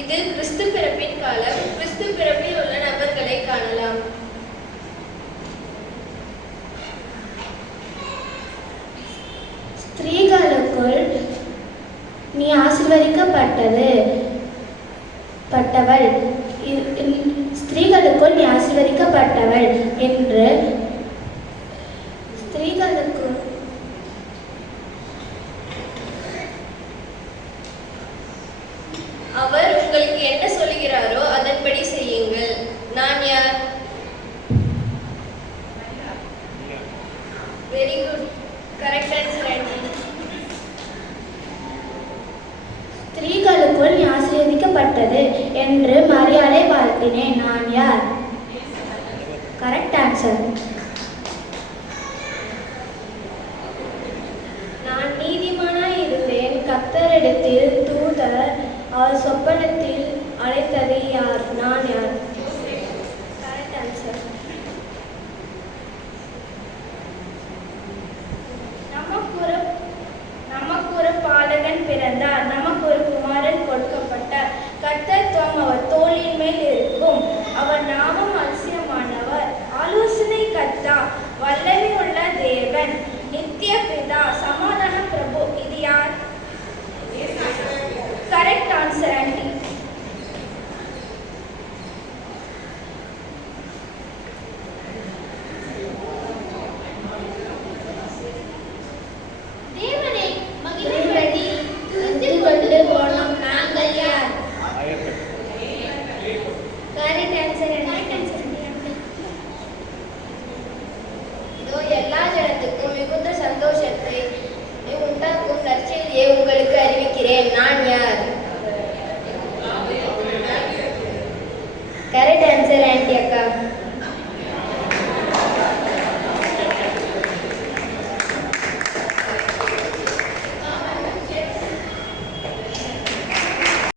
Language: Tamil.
இது கிறிஸ்து பிறப்பின் காலம். கிறிஸ்து பிறப்பில் உள்ள நபர்களை காணலாம். ஸ்திரீகளுக்குள் நீ ஆசீர்வதிக்கப்பட்டவள். ஸ்திரீகளுக்குள் நீ ஆசீர்வதிக்கப்பட்டவள் என்று ஸ்திரீகளுக்கு அவர் உங்களுக்கு என்ன சொல்கிறாரோ அதன்படி செய்யுங்கள். நான் யார்? Very good, correct answer aunty. ஸ்திரீகளுக்குள் நீ ஆசீர்வதிக்கப்பட்டது என்று மரியாதை வாழ்த்தினேன். நான் யார்? Correct answer. நான் நீதிமானாய் இருந்தேன். கர்த்தரிடத்தில் தூதர் அவர் சொப்பனத்தில் அழைத்தது யார்? நான் யார்? Correct answer. நமக்கு ஒரு பாலகன் பிறந்தார். நமக்கு ஒரு குமாரன் கொடுக்கப்பட்டார். கர்த்தத்துவம் அவர் தோளின் மேல் இருக்கும். அவர் நாமம் அதிசயமானவர், ஆலோசனை கர்த்தா, வல்லமை உள்ள தேவன், நித்திய பிதா, சமாதான பிரபு. இது யார்? Correct answer aunty. தேவனை மகிமைப்படுத்தி துதித்துக் கொண்டு போனோம். நாங்கள் யார்? Correct answer. இதோ எல்லா ஜனத்துக்கும் மிகுந்த சந்தோஷத்தை உண்டாக்கும் நற்செய்தியை உங்களுக்கு அறிவிக்கிறேன். நான் யார்? கரெக்ட் ஆன்சர் ஆண்டி அக்கா.